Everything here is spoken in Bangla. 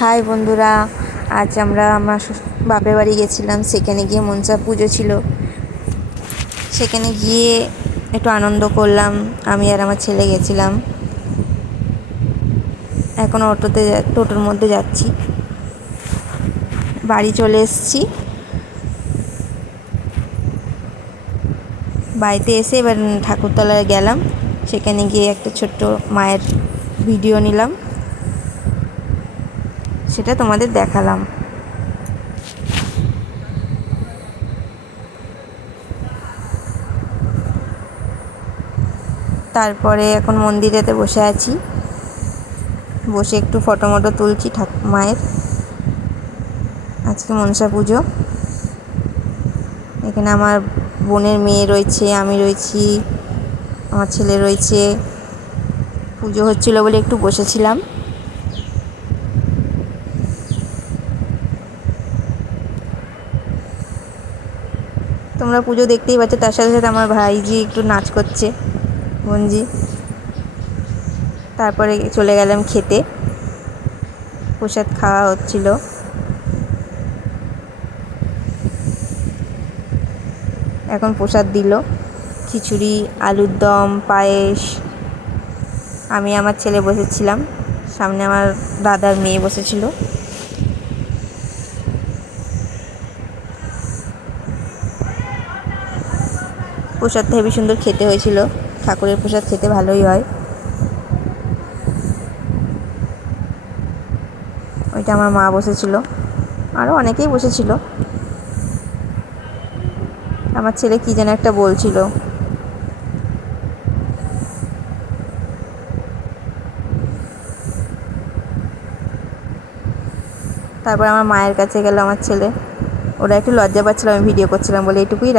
হাই বন্ধুরা, আজ আমরা আমার বাপের বাড়ি গেছিলাম। সেখানে গিয়ে মনসা পুজো ছিল। সেখানে গিয়ে একটু আনন্দ করলাম। আমি আর আমার ছেলে গেছিলাম। এখন টোটোর মধ্যে যাচ্ছি, বাড়ি চলে এসেছি। বাড়িতে এসে এবার ঠাকুরতলায় গেলাম। সেখানে গিয়ে একটা ছোট্ট মায়ের ভিডিও নিলাম, সেটা তোমাদের দেখালাম। তারপরে এখন মন্দিরেতে বসে আছি, বসে একটু ফটো মটো তুলছি মায়ের। আজকে মনসা পুজো। এখানে আমার বোনের মেয়ে রয়েছে, আমি রয়েছি, আমার ছেলে রয়েছে। পুজো হচ্ছিল বলে একটু বসেছিলাম। তোমরা পুজো দেখতেই পাচ্ছ, তার সাথে সাথে আমার ভাইজি একটু নাচ করছে, বোনজি। তারপরে চলে গেলাম খেতে। প্রসাদ খাওয়া হচ্ছিল। এখন প্রসাদ দিল খিচুড়ি, আলুর দম, পায়েস। আমি আমার ছেলে বসেছিলাম, সামনে আমার দাদার মেয়ে বসেছিল। প্রসাদটা হেবি সুন্দর খেতে হয়েছিল। ঠাকুরের প্রসাদ খেতে ভালোই হয়। ওইটা আমার মা বসেছিল, আরও অনেকেই বসেছিল। আমার ছেলে কী যেন একটা বলছিল। তারপর আমার মায়ের কাছে গেল আমার ছেলে। ওরা একটু লজ্জা পাচ্ছিল আমি ভিডিও করছিলাম বলে, এইটুকুই